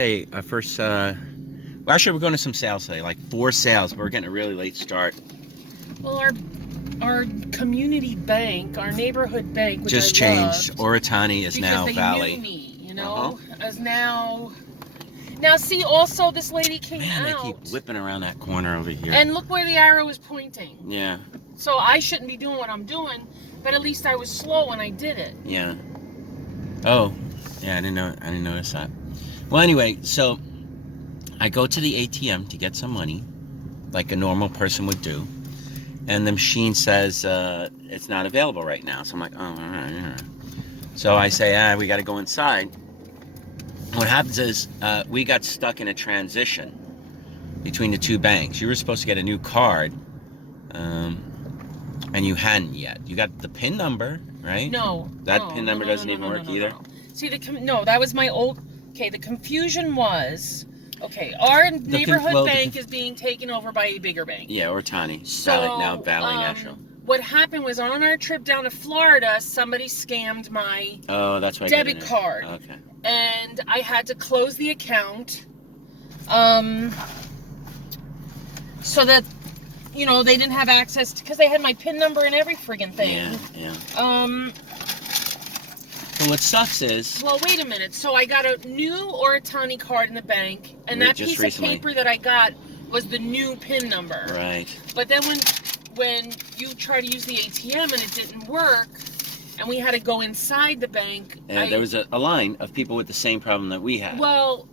Hey, first, well, actually, we're going to some sales today, like 4 sales, but we're getting a really late start. Well, our community bank, our neighborhood bank, which just I changed. loved, Oratani is now they Valley. Knew me, you know, as now. Now, see, also this lady came out. They keep whipping around that corner over here. And look where the arrow is pointing. Yeah. So I shouldn't be doing what I'm doing, but at least I was slow when I did it. Yeah. Oh, yeah. I didn't notice that. Well, anyway, so I go to the ATM to get some money, like a normal person would do, and the machine says it's not available right now. So I'm like, oh, all right. So I say, we got to go inside. What happens is we got stuck in a transition between the two banks. You were supposed to get a new card, and you hadn't yet. You got the PIN number, right? No. That PIN number doesn't even work either? See, that was my old... Okay, the confusion was... Okay, our neighborhood bank is being taken over by a bigger bank. Yeah, Oratani. So, now Valley National. What happened was on our trip down to Florida, somebody scammed my debit card. Okay. And I had to close the account so that, you know, they didn't have access to... Because they had my PIN number and every friggin' thing. Yeah. But what sucks is... Well, wait a minute. So I got a new Oratani card in the bank, and that piece of paper that I got was the new PIN number. Right. But then when you try to use the ATM and it didn't work, and we had to go inside the bank... there was a line of people with the same problem that we had. Well,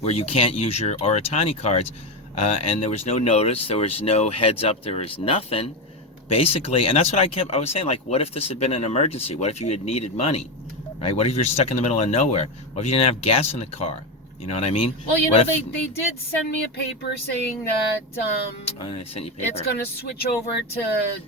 where you can't use your Oratani cards, and there was no notice, there was no heads up, there was nothing. Basically, and that's what I was saying, like, what if this had been an emergency? What if you had needed money, right? What if you're stuck in the middle of nowhere? What if you didn't have gas in the car? You know what I mean? Well, you know, they did send me a paper saying that they sent you paper. It's going to switch over to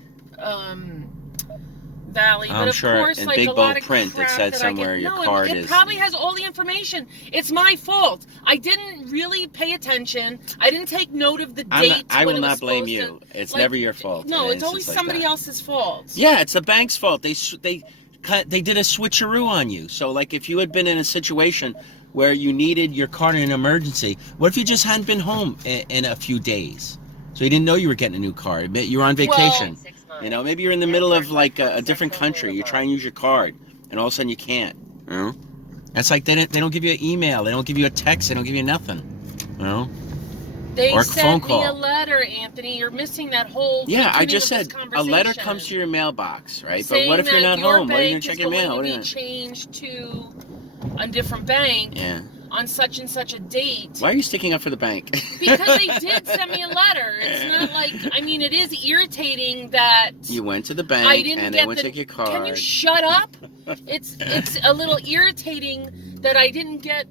Valley. I'm sure of course, in like big a lot bold of print that said somewhere your card is... It probably has all the information. It's my fault. I didn't really pay attention. I didn't take note of the date. I will not blame you. It's never your fault. No, it's always somebody else's fault. Yeah, it's the bank's fault. They did a switcheroo on you. So, like, if you had been in a situation where you needed your card in an emergency, what if you just hadn't been home in a few days? So you didn't know you were getting a new card. You were on vacation. Well, you know, maybe you're in the middle of, like, a different country. You try and use your card, and all of a sudden you can't. You know? It's like they don't give you an email. They don't give you a text. They don't give you nothing. You know? They sent me a letter, Anthony. You're missing that whole... Yeah, I just said a letter comes to your mailbox, right? But what if you're not home? What are you going to check your mail? What are you going to changed to a different bank? Yeah. On such and such a date. Why are you sticking up for the bank? Because they did send me a letter. It's not like, I mean, it is irritating that you went to the bank and they went to take your card. Can you shut up? It's a little irritating that I didn't get...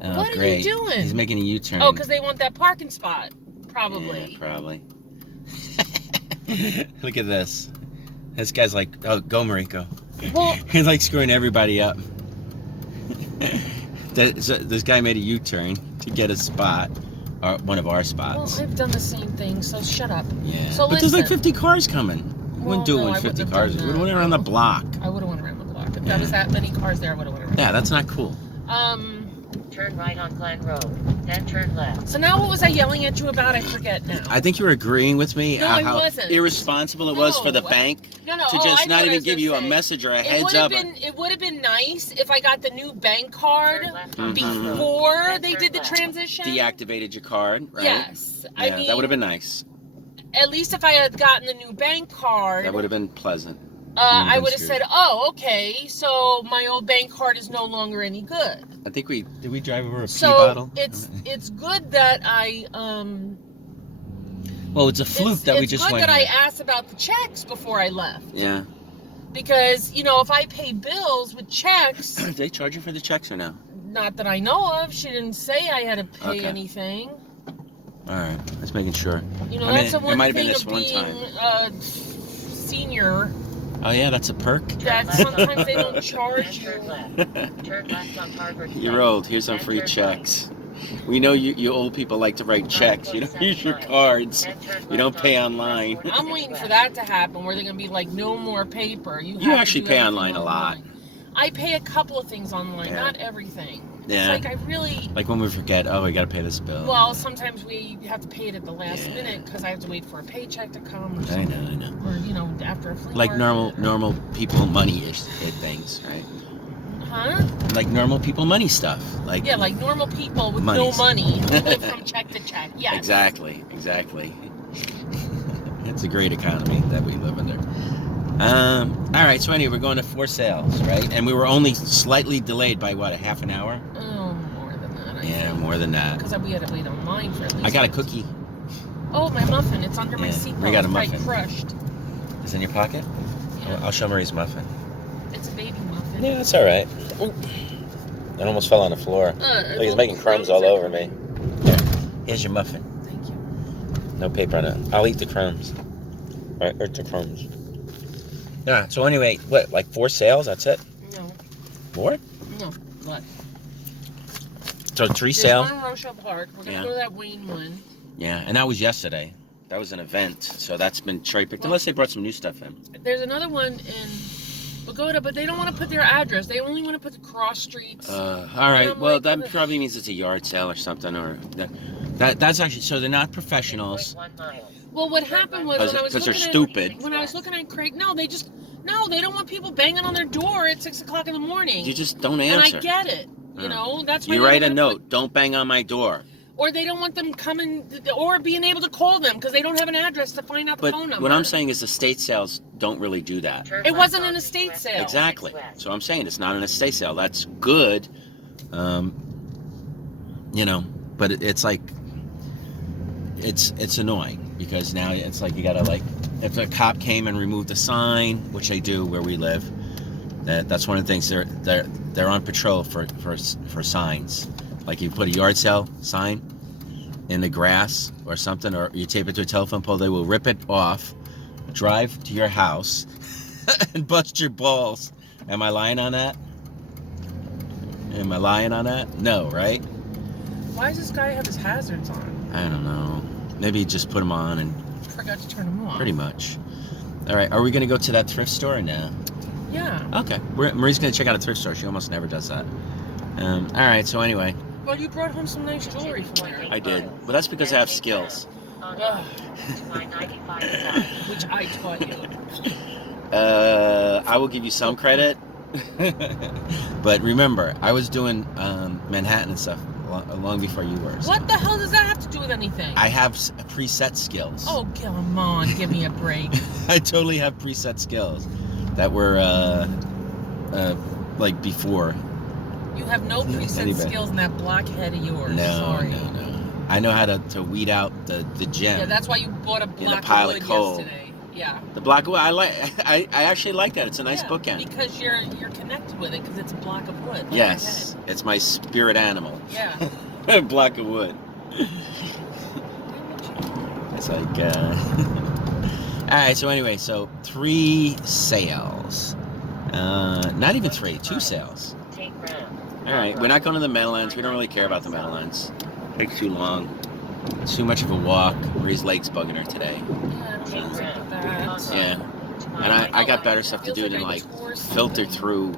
Oh, what are you doing? He's making a U-turn. Oh, because they want that parking spot. Probably. Yeah, probably. Look at this. This guy's like, oh, go Mariko. Well, he's like screwing everybody up. This guy made a U-turn to get a spot, or one of our spots. Well, I've done the same thing, so shut up. Yeah. So but there's like 50 cars coming. You wouldn't do it when 50 cars. We went around the block. I would have went around the block. If there was that many cars there, I would have went around. Yeah, that's not cool. Turn right on Glen Road, then turn left. So now what was I yelling at you about? I forget now. I think you were agreeing with me how wasn't. Irresponsible it was for the bank to just not even give you a message or a heads up. It would have been nice if I got the new bank card before they did the transition. Deactivated your card, right? Yes. Yeah, I mean, that would have been nice. At least if I had gotten the new bank card. That would have been pleasant. I would have said, oh, okay, so my old bank card is no longer any good. I think did we drive over a pee bottle? So it's good that I, well, it's a fluke that we just went. It's good that I asked about the checks before I left. Yeah. Because, you know, if I pay bills with checks... Did they charge you for the checks or no? Not that I know of. She didn't say I had to pay anything. All right, just making sure. You know, that's the one thing of being a senior... Oh yeah, that's a perk. That sometimes they don't charge you. Turn left on Harvard. You're old. Here's some free checks. We know you old people like to write checks. You don't use your cards. You don't pay online. I'm waiting for that to happen, where they're gonna be like, no more paper. You actually pay online a lot. I pay a couple of things online, not everything. Yeah. It's like I really. Like when we forget, oh, we gotta pay this bill. Well, sometimes we have to pay it at the last minute because I have to wait for a paycheck to come. Or I know. Or after a flea Like market. normal people money-ish things, right? Huh? Like normal people money stuff. Like like normal people with monies. no money who live from check to check. Yes. Exactly. It's a great economy that we live under. All right, so anyway, we're going to 4 sales, right? And we were only slightly delayed by what, a half an hour? Oh, more than that. I think. More than that. Because we had to wait online for at least. I got a cookie. Oh, my muffin! It's under my seatbelt. We got a it's muffin. Crushed. Is it in your pocket? Yeah. I'll show Marie's muffin. It's a baby muffin. Yeah, that's all right. It almost fell on the floor. Look, he's making crumbs all over me. Here, here's your muffin. Thank you. No paper on it. I'll eat the crumbs. All right, eat the crumbs. Yeah, so anyway, what, like 4 sales? That's it? No. More? No. What? So 3 sales? There's one in Rochelle Park. We're going to go to that Wayne one. Yeah, and that was yesterday. That was an event, so that's been cherry-picked, unless they brought some new stuff in. There's another one in Pagoda, but they don't want to put their address. They only want to put the cross streets. All right, well, that probably means it's a yard sale or something, or... That's actually... So they're not professionals. Well, what happened was when I was because they're stupid. When I was looking at Craig, they don't want people banging on their door at 6 o'clock in the morning. You just don't answer. And I get it. That's why you write a note. Don't bang on my door. Or they don't want them coming, or being able to call them because they don't have an address to find out the phone number. What I'm saying is estate sales don't really do that. It wasn't an estate sale. Exactly. So I'm saying it's not an estate sale. That's good. But it's like, it's annoying because now it's like you gotta if a cop came and removed the sign, which they do where we live, that's one of the things they're on patrol for signs. Like you put a yard sale sign in the grass or something, or you tape it to a telephone pole, they will rip it off, drive to your house, and bust your balls. Am I lying on that? No, right? Why does this guy have his hazards on? I don't know. Maybe he just put them on and... Forgot to turn them off. Pretty much. All right, are we going to go to that thrift store now? Yeah. Okay. Marie's going to check out a thrift store. She almost never does that. All right, so anyway... Well, you brought home some nice jewelry from there. I did. But that's because I have skills. Which I taught you. I will give you some credit. But remember, I was doing Manhattan and stuff long before you were. So. What the hell does that have to do with anything? I have preset skills. Oh, come on. Give me a break. I totally have preset skills that were like before. You have no preset skills in that black head of yours. No. I know how to weed out the gem. Yeah, that's why you bought a black pile wood of coal. yesterday. Yeah. The black wood, I actually like that. It's a nice bookend. Because you're connected with it because it's a block of wood. Like yes, it's my spirit animal. Yeah. Block of wood. It's like. All right. So anyway, 3 sales. Not even 3, 2 sales. All right, we're not going to the Meadowlands. We don't really care about the Meadowlands. Takes too long. It's too much of a walk. Marie's leg's bugging her today. Yeah. And I got better stuff to do than filter through,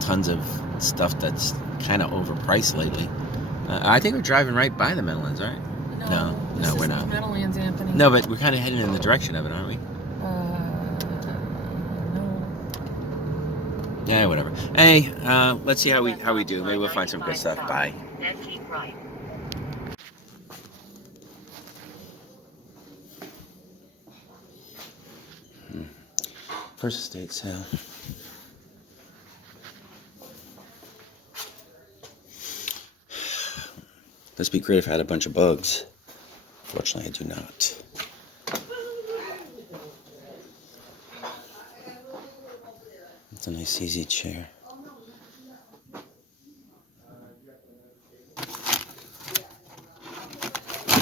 tons of stuff that's kind of overpriced lately. I think we're driving right by the Meadowlands, right? No, we're not. Meadowlands, Anthony. No, but we're kind of heading in the direction of it, aren't we? Yeah, whatever. Hey, let's see how we do. Maybe we'll find some good stuff. Bye. First estate sale. This would be great if I had a bunch of bugs. Fortunately, I do not. It's a nice, easy chair.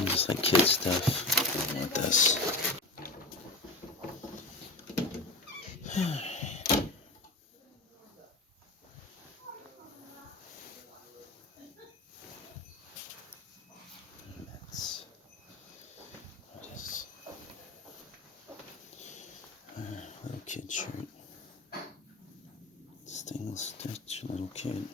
Just like kid stuff. I don't want this. Little kid shirt. Stainless stitch, little kid.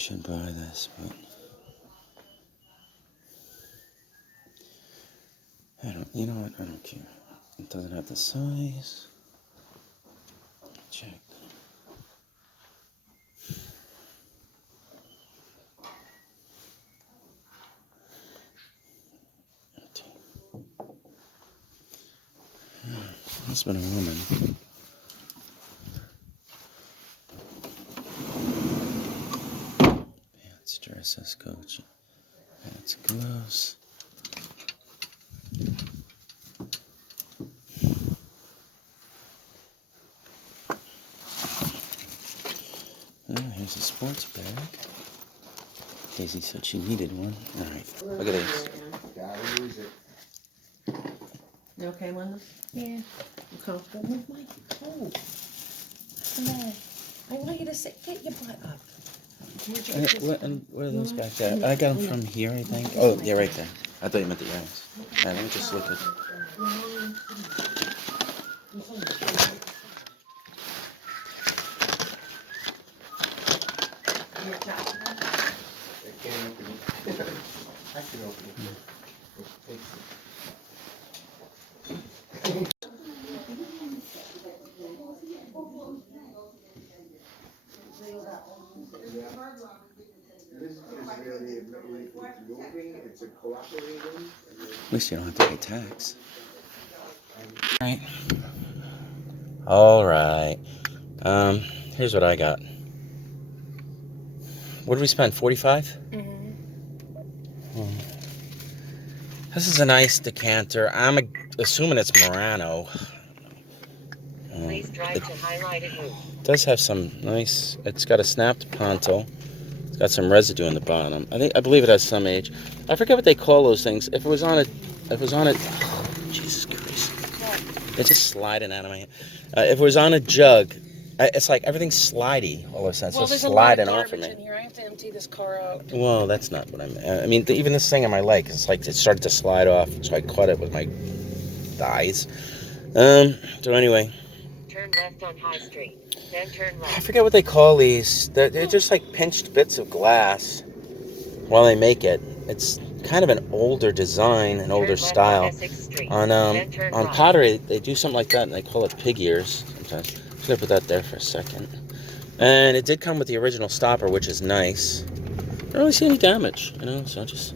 should buy this, but I don't, you know what, I don't care. It doesn't have the size. Check. Must have been a woman. Pants, dresses, coach. Pants, gloves. Here's a sports bag. Daisy said she needed one. Alright, look at this. You okay, Linda? Yeah. You comfortable with my coat? Come I want you to sit. Get your butt up. Where are those back there? I got them from here, I think. Oh, yeah, right there. I thought you meant the earrings. Alright, let me just look at. I can open it. At least you don't have to pay tax. Alright. Here's what I got. What did we spend? 45? This is a nice decanter. I'm assuming it's Murano. Please drive to highlighted route. It does have some nice. It's got a snapped pontil. It's got some residue in the bottom. I believe it has some age. I forget what they call those things. If it was on a, oh, Jesus Christ! It's just sliding out of my hand. If it was on a jug, it's like everything's slidey all of a sudden. Well, so there's sliding a lot of off of garbage me. in here. I have to empty this car out. Well, that's not what I meant. I mean, even this thing on my leg, it's like it started to slide off, so I caught it with my thighs. So anyway. Turn left on High Street, then turn left. I forget what they call these. They're just like pinched bits of glass while they make it. It's kind of an older design, an older style. On pottery, they do something like that, and they call it pig ears sometimes. I'm just gonna put that there for a second. And it did come with the original stopper, which is nice. I don't really see any damage, you know, so just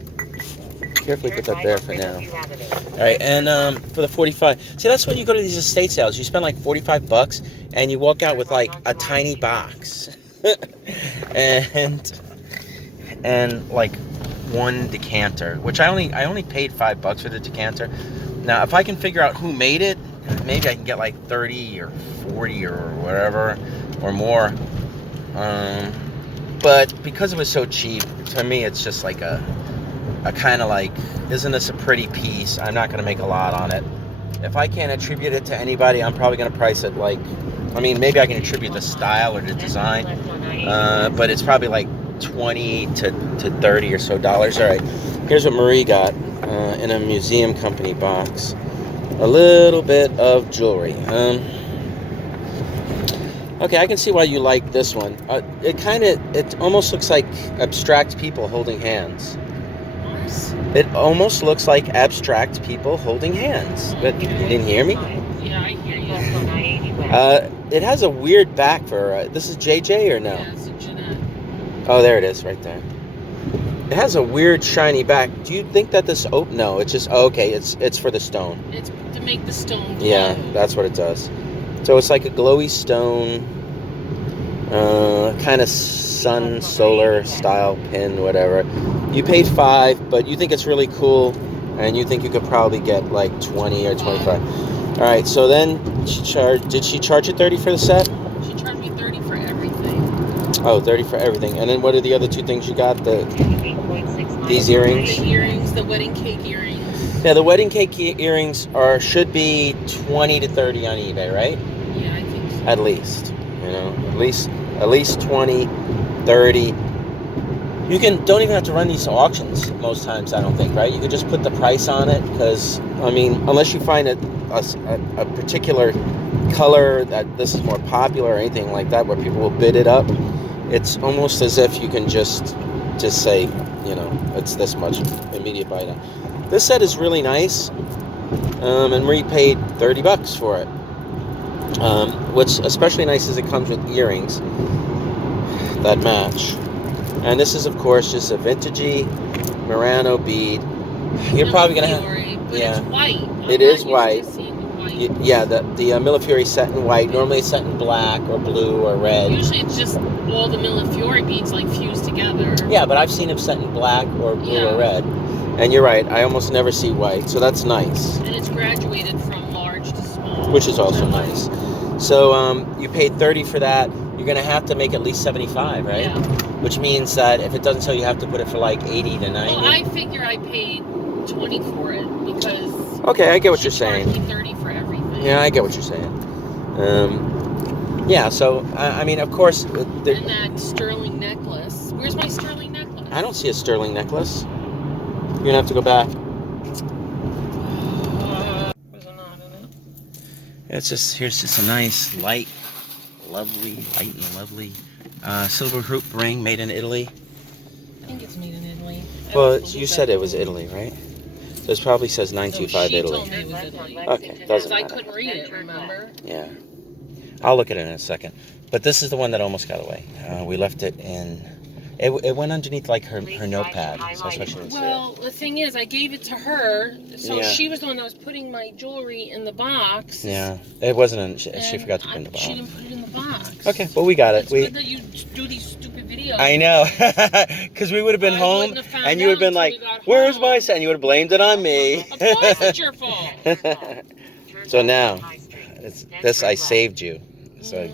carefully put that there for now. Alright, and for the 45, see, that's when you go to these estate sales. You spend like $45 and you walk out with like a tiny box. and like one decanter, which I only paid $5 for the decanter. Now, if I can figure out who made it, maybe I can get like 30 or 40 or whatever, or more. But because it was so cheap, to me, it's just like a kind of like, isn't this a pretty piece? I'm not going to make a lot on it. If I can't attribute it to anybody, I'm probably going to price it like, I mean, maybe I can attribute the style or the design, but it's probably like 20 to 30 or so dollars. All right, here's what Marie got in a museum company box. A little bit of jewelry. Okay, I can see why you like this one. It almost looks like abstract people holding hands. It almost looks like abstract people holding hands. But you didn't hear me? Yeah, I hear you. It has a weird back for, this is JJ or no? Yeah, it's a Jeanette. Oh, there it is, right there. It has a weird shiny back. Do you think that this, oh, no, it's just, oh, okay, it's for the stone. It's to make the stone glow. Yeah, that's what it does. So it's like a glowy stone, kind of sun, solar style pin, whatever. You paid $5, but you think it's really cool, and you think you could probably get like 20 or 25. All right, so then did she charge you 30 for the set? She charged me 30 for everything. Oh, 30 for everything. And then what are the other two things you got? These earrings? The earrings, the wedding cake earrings. Yeah, the wedding cake earrings should be 20 to 30 on eBay, right? Yeah, I think so. At least, you know, at least 20, 30. You don't even have to run these auctions most times, I don't think, right? You could just put the price on it, because, I mean, unless you find a particular color that this is more popular or anything like that, where people will bid it up, it's almost as if you can just say, you know, it's this much immediate buy now. This set is really nice, and we paid $30 for it. What's especially nice is it comes with earrings that match. And this is, of course, just a vintagey Murano bead. You're probably gonna have, but yeah, it's white. it is white. White. Yeah, the Millefiore set in white. Normally it's set in black or blue or red. Usually it's just all the Millefiore beads like fused together. Yeah, but I've seen them set in black or blue or red. And you're right, I almost never see white, so that's nice. And it's graduated from large to small. Which is also nice. So you paid $30 for that. You're gonna have to make at least $75, right? Yeah. Which means that if it doesn't sell, you have to put it for like $80 to $90. Well, I figure I paid $20 for it because. Okay, I get what you're she saying. charged me $30 for everything. Yeah, I get what you're saying. Yeah, so I mean, of course. And that sterling necklace. Where's my sterling necklace? I don't see a sterling necklace. You're gonna have to go back. Was it not in it? It's just, here's just a nice light and lovely silver hoop ring made in Italy. I think it's made in Italy. Well, you said it was Italy, right? So it probably says 925 she Italy. told me it was Italy. Okay, doesn't I matter. couldn't read it, remember? Yeah, I'll look at it in a second. But this is the one that almost got away. We left it in. It went underneath like her notepad, so that's why she didn't see it. Well, the thing is, I gave it to her, so Yeah. she was the one that was putting my jewelry in the box. Yeah, it wasn't. She forgot to put it in the box. She didn't put it in the box. Okay, well we got it. It's good that you do these stupid videos. I know, because we would have been I home, wouldn't have found and you would have out been like, until we got "Where's home." my set?" And you would have blamed it on me. Of course it's your fault. So now, it's this. I saved you, so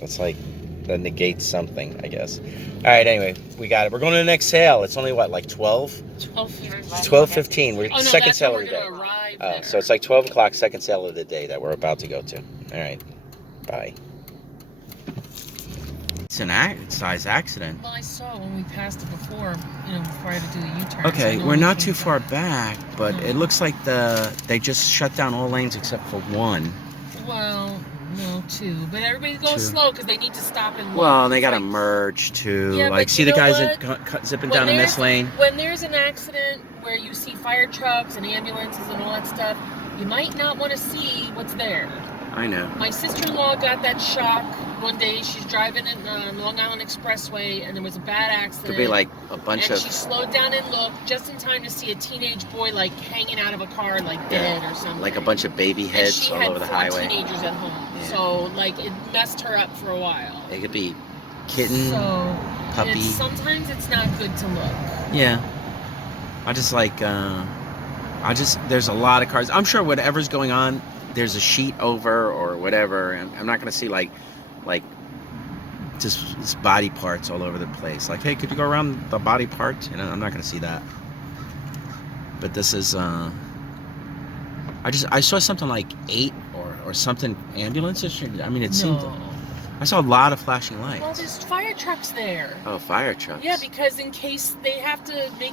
it's like that negates something, I guess. All right. Anyway, we got it. We're going to the next sale. It's only what, like 12? 12:15. We're Oh, no, second that's sale when of we're the day. gonna arrive Oh, there. so it's like 12 o'clock, second sale of the day that we're about to go to. All right. Bye. It's an size accident. Well, I saw when we passed it before, before I had to do the U-turn. Okay, we're not too far back, but it looks like they just shut down all lanes except for one. Well, no, two. But everybody goes Two. slow because they need to stop and look. Well, they got to Like, merge too. Yeah, like, but see you the know guys what? that zipping When down in this lane? When there's an accident where you see fire trucks and ambulances and all that stuff, you might not want to see what's there. I know. My sister-in-law got that shock one day. She's driving in Long Island Expressway, and there was a bad accident. Could be like a bunch and of. she slowed down and looked just in time to see a teenage boy like hanging out of a car, like dead or something. Like a bunch of baby and heads she all had over the 4 highway. teenagers at home, Yeah. so like it messed her up for a while. It could be kitten, So puppy. sometimes it's not good to look. Yeah. There's a lot of cars. I'm sure whatever's going on, there's a sheet over or whatever. And I'm not going to see like just body parts all over the place. Like, hey, could you go around the body part? I'm not going to see that. But this is, I saw something like 8 or something ambulances. I mean, it seemed, I saw a lot of flashing lights. Well, there's fire trucks there. Oh, fire trucks. Yeah, because in case they have to they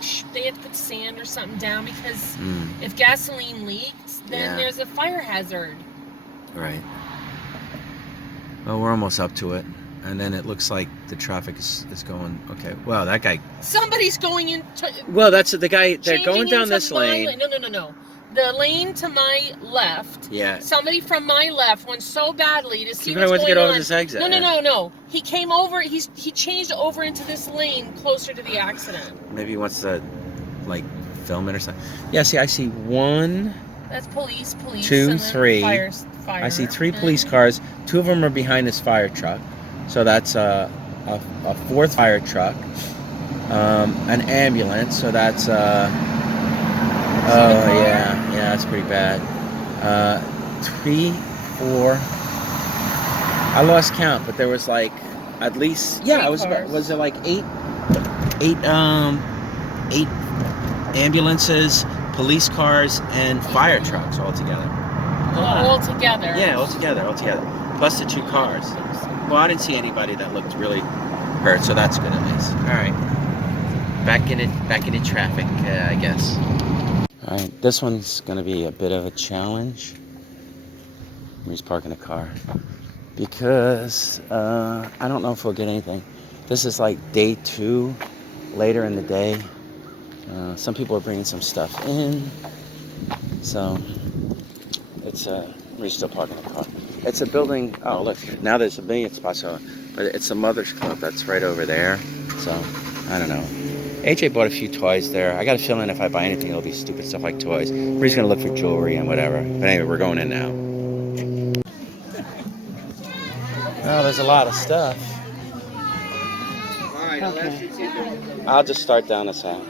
have to put sand or something down because Mm, if gasoline leaks, then Yeah. there's a fire hazard. right. Well, we're almost up to it. And then it looks like the traffic is going, okay. Well, that guy. Somebody's going into. Well, that's the guy. They're changing going down into this my lane. No. The lane to my left. Yeah. Somebody from my left went so badly to see You're what's going to going get over on. this exit. No. He came over. He changed over into this lane closer to the accident. Maybe he wants to, like, film it or something. Yeah, see, I see 1, That's police. 2, and then 3. Fire. I see 3 police cars. 2 of them are behind this fire truck. So that's a 4th fire truck. An ambulance. So that's yeah, that's pretty bad. 3, 4. I lost count, but there was like at least was it like 8 ambulances, police cars, and fire trucks all together. All together. Yeah, all together. Plus the 2 cars. Well, I didn't see anybody that looked really hurt, so that's good at least. All right, back into traffic, I guess. All right, this one's gonna be a bit of a challenge. I'm just parking a car because I don't know if we'll get anything. This is like day 2, later in the day. Some people are bringing some stuff in. So it's we're still parking the car. It's a building. Oh, look, now there's a billiard spot. So, but it's a mother's club that's right over there. So I don't know. AJ bought a few toys there. I got a feeling if I buy anything, it'll be stupid stuff like toys. We're just gonna look for jewelry and whatever. But anyway, we're going in now. Oh, there's a lot of stuff. All right, Okay. I'll just start down this alley.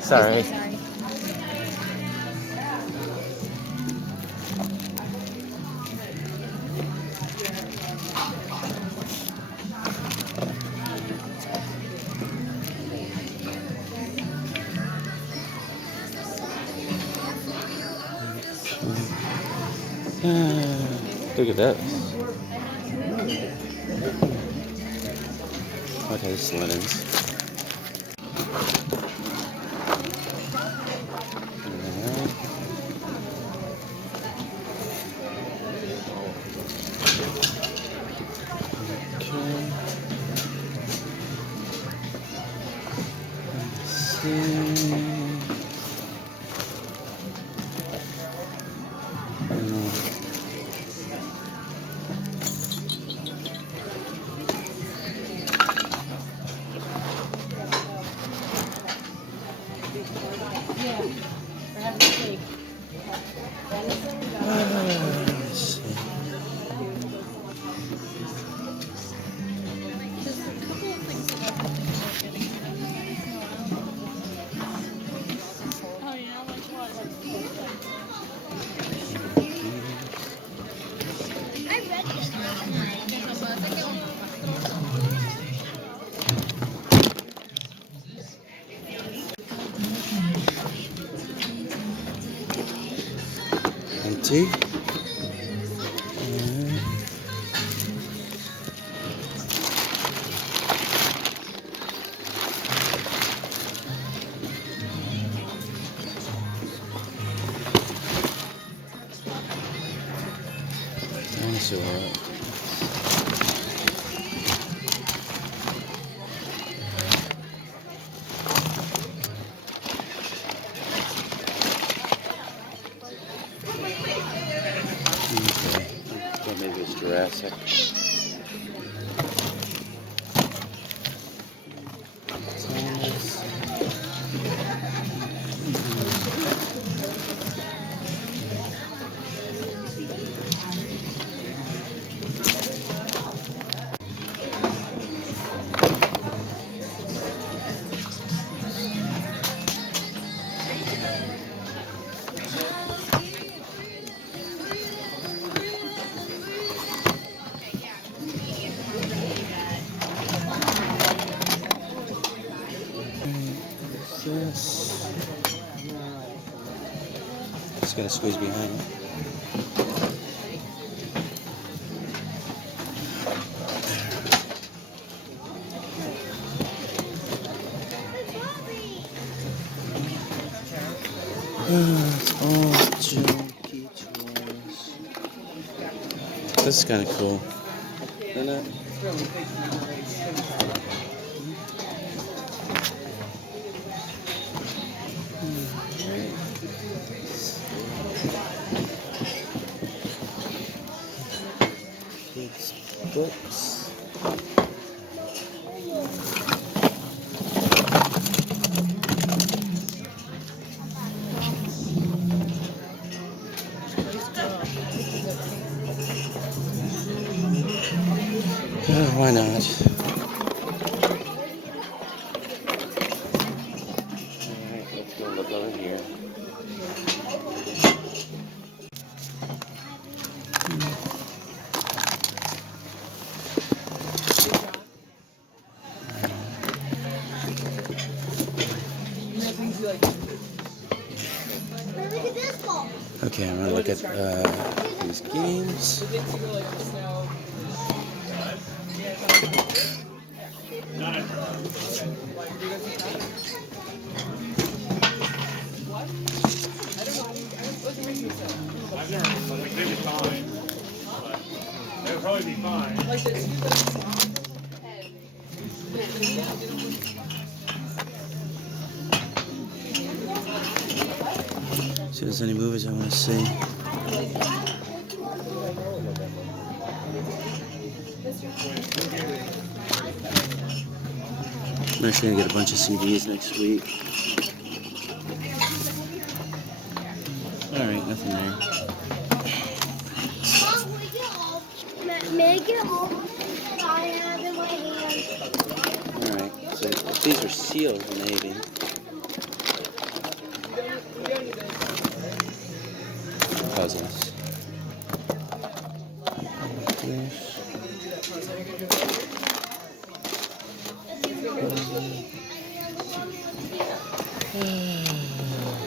Sorry. Look at this. Okay, this is linens. Empty. Maybe it's Jurassic. Just gonna squeeze behind. It's all junky toys. This is kind of cool, isn't it? Kids' books. Why not? Okay, I'm gonna look at these games. I've never, like, they'd be fine. They would probably be fine. See if there's any movies I want to see. I'm actually gonna get a bunch of CDs next week. Alright, nothing there. May I get all the things that I have in my hand? Alright, so if these are sealed, maybe. Puzzles.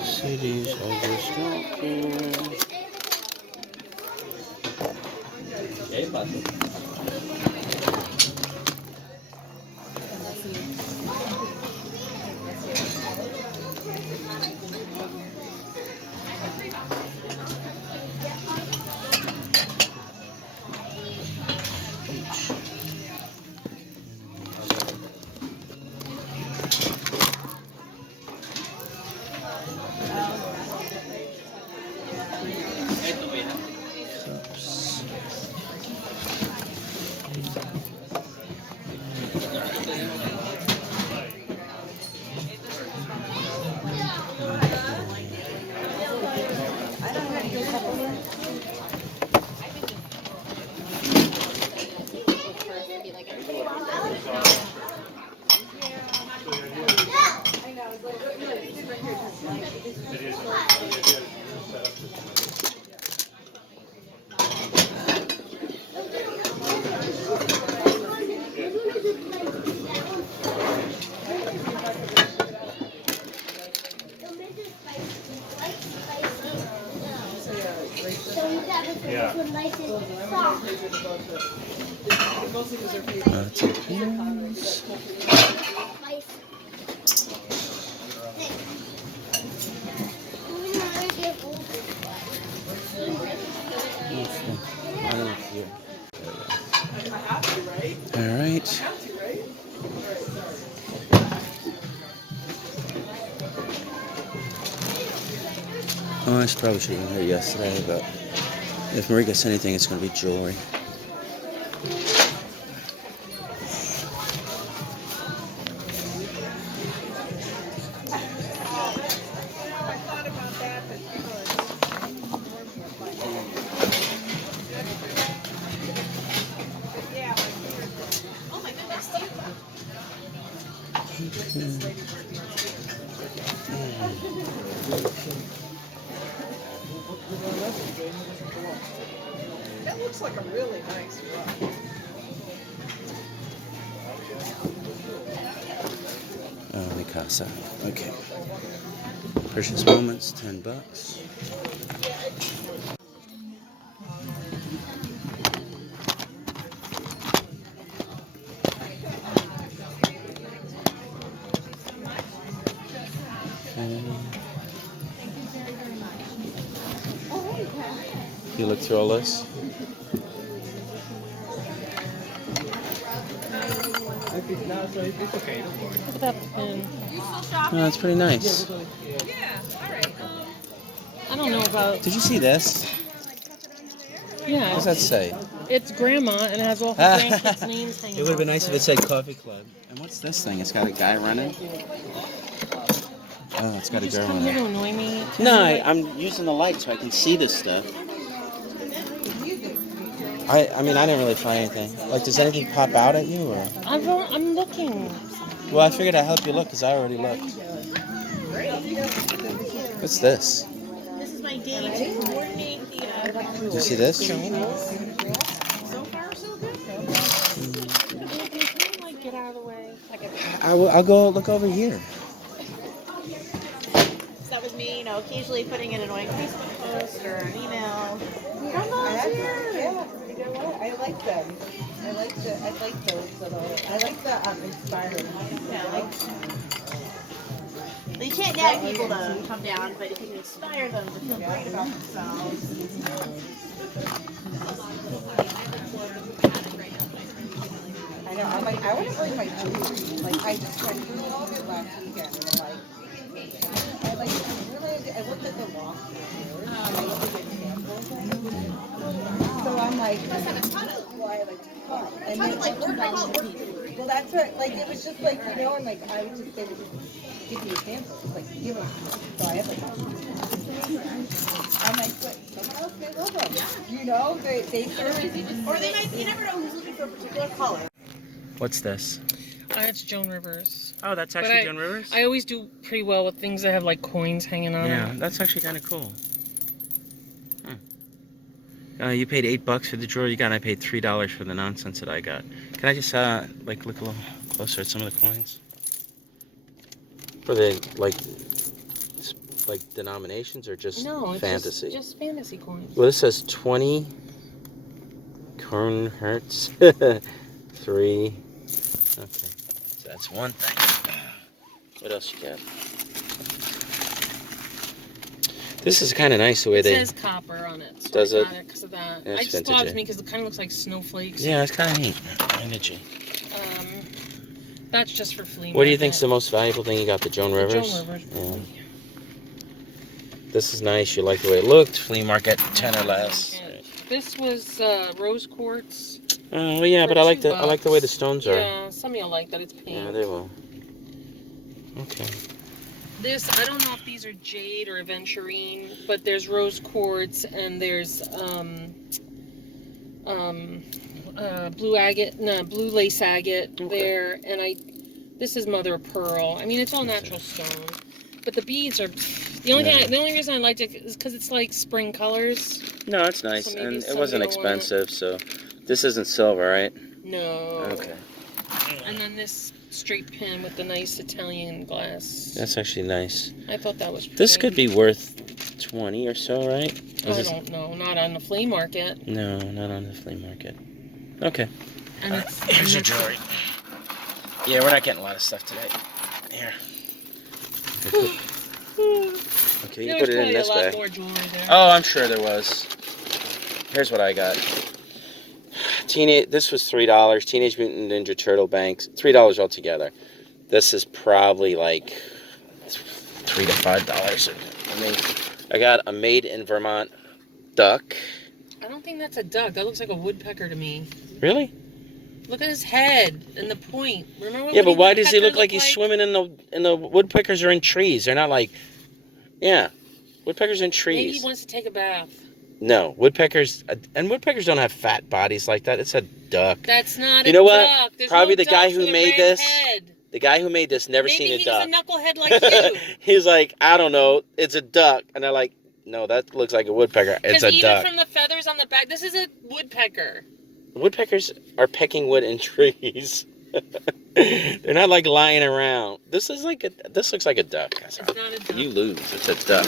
CDs are distracting. Lots of pins. Alright. Oh, I probably should have been here yesterday, but if Marie gets anything, it's going to be jewelry. That looks like a really nice rug. Oh, mi casa. Okay. Precious Moments, $10. You look through all this? It's okay, don't worry. Look at that pin. Oh, that's pretty nice. I don't know about. Did you see this? Yeah. What does that say? It's grandma and it has all her grandkids' names hanging. It would have been off nice if it. it said Coffee Club. And what's this thing? It's got a guy running? Oh, it's got a You just girl come in here to it. annoy me. No, I'm using the light so I can see this stuff. I mean, I didn't really find anything. Like, does anything pop out at you, or? I'm looking. Well, I figured I'd help you look because I already looked. What's this? This is my day to coordinate the. Do you see this? So far, so good. Can you like get out of the way? I'll go look over here. with me, you know, occasionally putting in an annoying Facebook post or an email. Yeah, you know what? I like them. I like those little. I like the inspiring. Yeah, like, you can't get people to come down, but if you can inspire them to feel great about themselves. I know. I'm like, I want to bring my jewelry. Like, I just went through all of it last weekend, and I'm like, I looked at the walk here, and I looked at the examples. So I'm like, I have a ton of and then like, well, that's what, like, it was just like, you know, and like, I would just, they would just give me examples, like, give them. So I have like, I'm like, what, someone else may love them. You know, they Or they might, you never know who's looking for a particular color. What's this? It's Joan Rivers. Oh, that's actually Joan Rivers? I always do pretty well with things that have like coins hanging on Yeah, them. that's actually kind of cool. You paid $8 for the drawer you got, and I paid $3 for the nonsense that I got. Can I just like look a little closer at some of the coins? For the like denominations or just fantasy? Just fantasy coins. Well, this says 20 Kronhertz, 3. Okay, so that's one thing. What else you got? This is kind of nice the way they... It says copper on it. So does I it? got because of that. Yeah, it it's just bothers vintagey. me because it kind of looks like snowflakes. Yeah, it's kind of neat. Energy. That's just for flea market. What do you think's the most valuable thing you got? The Joan Rivers? Joan Rivers. Yeah. This is nice. You like the way it looked. Flea market, 10 or less. Right. This was rose quartz. Oh yeah, but I like the way the stones are. Yeah, some of y'all like that. It's pink. Yeah, they will. Okay. This, I don't know if these are jade or aventurine, but there's rose quartz and there's blue lace agate there, and this is mother of pearl. I mean, it's all natural stone, but the beads are the only reason I liked it is because it's like spring colors. No, it's nice, So and it wasn't expensive. So this isn't silver, right? No. Okay. And then this straight pin with the nice Italian glass. That's actually nice. I thought that was pretty. This could be worth 20 or so, right? I don't know. Not on the flea market. No, not on the flea market. Okay. And Here's your jewelry. Yeah, we're not getting a lot of stuff today. Here. Okay, you put it in this bag. More jewelry there. Oh, I'm sure there was. Here's what I got. This was $3. Teenage Mutant Ninja Turtle Banks, $3 altogether. This is probably like $3 to $5. I mean, I got a made in Vermont duck. I don't think that's a duck. That looks like a woodpecker to me. Really? Look at his head and the point. Remember? Yeah, but why does he look like he's swimming in the woodpeckers are in trees? They're not like, yeah, woodpeckers in trees. Maybe he wants to take a bath. No, woodpeckers don't have fat bodies like that. It's a duck. That's not you know a what? duck. There's Probably no the guy ducks who with a made red this. head. The guy who made this never seen a duck. Maybe he was a knucklehead like you. He's like, I don't know, it's a duck, and they're like, no, that looks like a woodpecker. It's a even duck. from the feathers on the back, this is a woodpecker. Woodpeckers are pecking wood in trees. They're not like lying around. This looks like a duck. It's not a duck. You lose. It's a duck.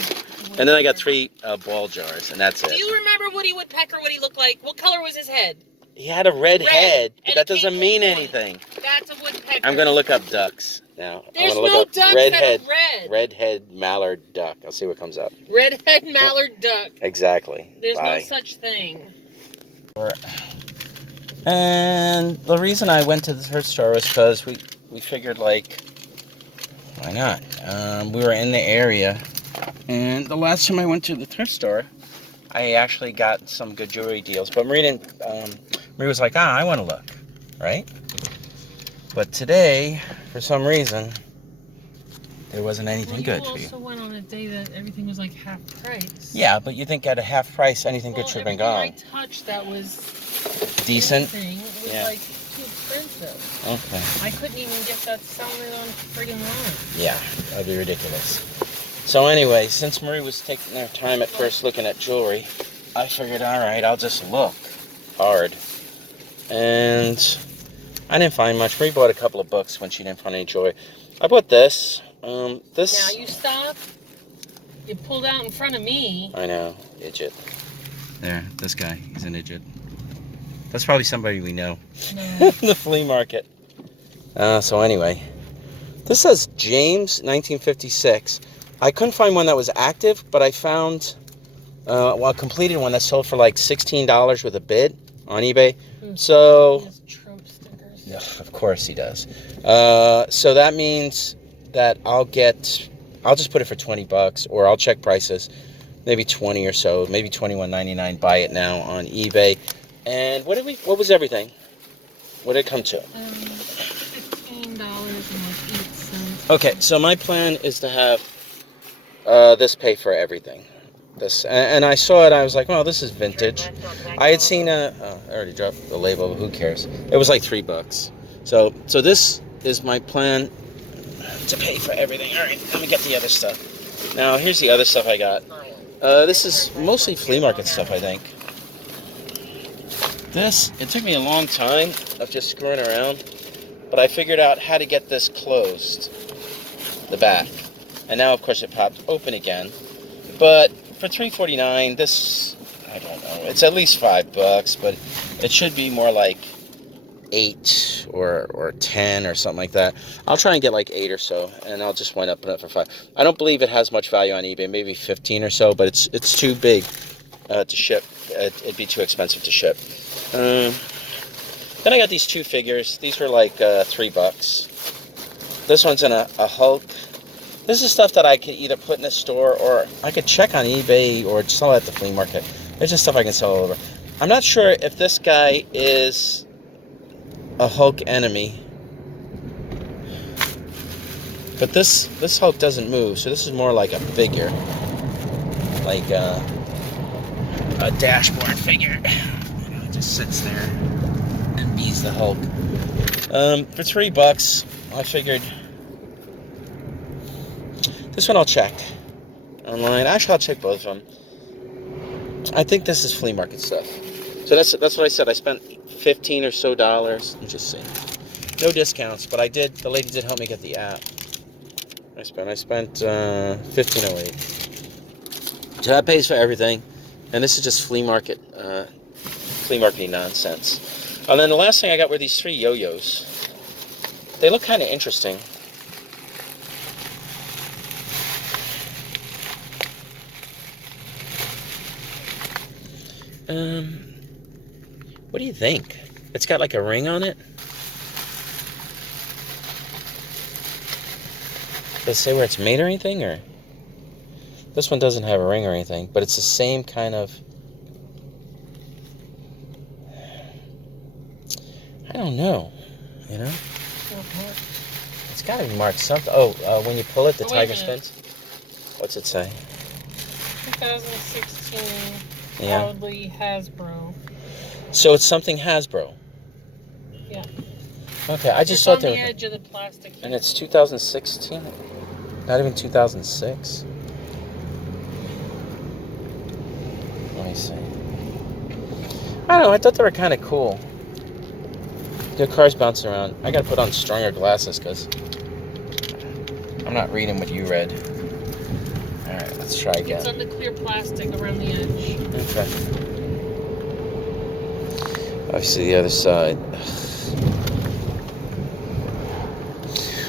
And then I got 3 ball jars, and that's it. Do you remember Woody Woodpecker, what he looked like? What color was his head? He had a red head, but and that a doesn't pink mean one. anything. That's a woodpecker. I'm going to look up ducks now. There's I'm gonna no look up ducks redhead, that are red. redhead mallard duck. I'll see what comes up. Redhead mallard duck. Exactly. There's Bye. no such thing. And the reason I went to the thrift store was because we figured, like, why not? We were in the area, and the last time I went to the thrift store, I actually got some good jewelry deals. But Marie was like, I want to look, right? But today, for some reason, there wasn't anything good for you. You also went on a day that everything was like half price. Yeah, but you think at a half price, anything good should have been gone. Everything I touched that was Decent? it was like too expensive. Okay. I couldn't even get that selling it on friggin' line. Yeah, that'd be ridiculous. So anyway, since Marie was taking her time at first looking at jewelry, I figured, all right, I'll just look hard. And I didn't find much. Marie bought a couple of books when she didn't find any jewelry. I bought this. Now you stop. You pulled out in front of me. I know, idiot. There, this guy, he's an idiot. That's probably somebody we know. No. The flea market. So anyway, this says James 1956. I couldn't find one that was active, but I found a completed one that sold for like $16 with a bid on eBay. So, He has Trump stickers. yeah, of course he does. So that means that I'll just put it for $20, or I'll check prices, maybe 20 or so, maybe $21.99. Buy it now on eBay. And what was everything? What did it come to? $15.08. Okay, so my plan is to have this pay for everything. This, and I saw it. I was like, "Oh, this is vintage." I had seen I already dropped the label. Who cares? It was like $3. So this is my plan to pay for everything. All right, let me get the other stuff. Now here's the other stuff I got. This is mostly flea market stuff, I think. It took me a long time of just screwing around, but I figured out how to get this closed, the back. And now, of course, it popped open again. But for $3.49, this, I don't know, it's at least $5, but it should be more like 8 or 10 or something like that. I'll try and get like 8 or so, and I'll just wind up putting it for 5. I don't believe it has much value on eBay, maybe 15 or so, but it's too big to ship. It'd be too expensive to ship. Then I got these 2 figures. These were like $3. This one's in a Hulk. This is stuff that I could either put in a store, or I could check on eBay or sell at the flea market. There's just stuff I can sell all over. I'm not sure if this guy is a Hulk enemy, but this Hulk doesn't move, so this is more like a figure, like a dashboard figure. It just sits there and bees the Hulk. For $3, I figured this one I'll check online. Actually, I'll check both of them. I think this is flea market stuff. So that's what I said. I spent $15 or so. Let me just see. No discounts, but the lady did help me get the app. I spent $15.08. So that pays for everything. And this is just flea marketing nonsense. And then the last thing I got were these 3 yo-yos. They look kind of interesting. What do you think? It's got like a ring on it. Does it say where it's made or anything, or? This one doesn't have a ring or anything, but it's the same kind of... I don't know, you know? It's got to be marked something. Oh, when you pull it, the tiger spins? What's it say? 2016, Yeah. probably Hasbro. So it's something Hasbro? Yeah. Okay, I just It's thought on they the were... edge of the plastic. And it's 2016? Not even 2006? Let me see. I don't know, I thought they were kind of cool. The car's bouncing around. I gotta put on stronger glasses because I'm not reading what you read. Alright, let's try again. It's on the clear plastic around the edge. Okay. Obviously the other side.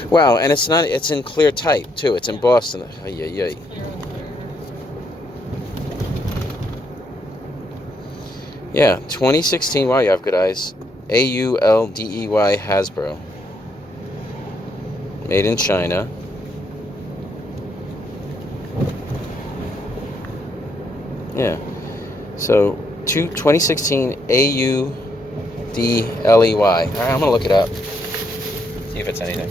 Wow, and it's in clear type too. It's embossed in the... Ay. Yeah, 2016. Wow, you have good eyes. AULDEY Hasbro. Made in China. Yeah. So, 2016 AUDLEY. Alright, I'm gonna look it up. See if it's anything.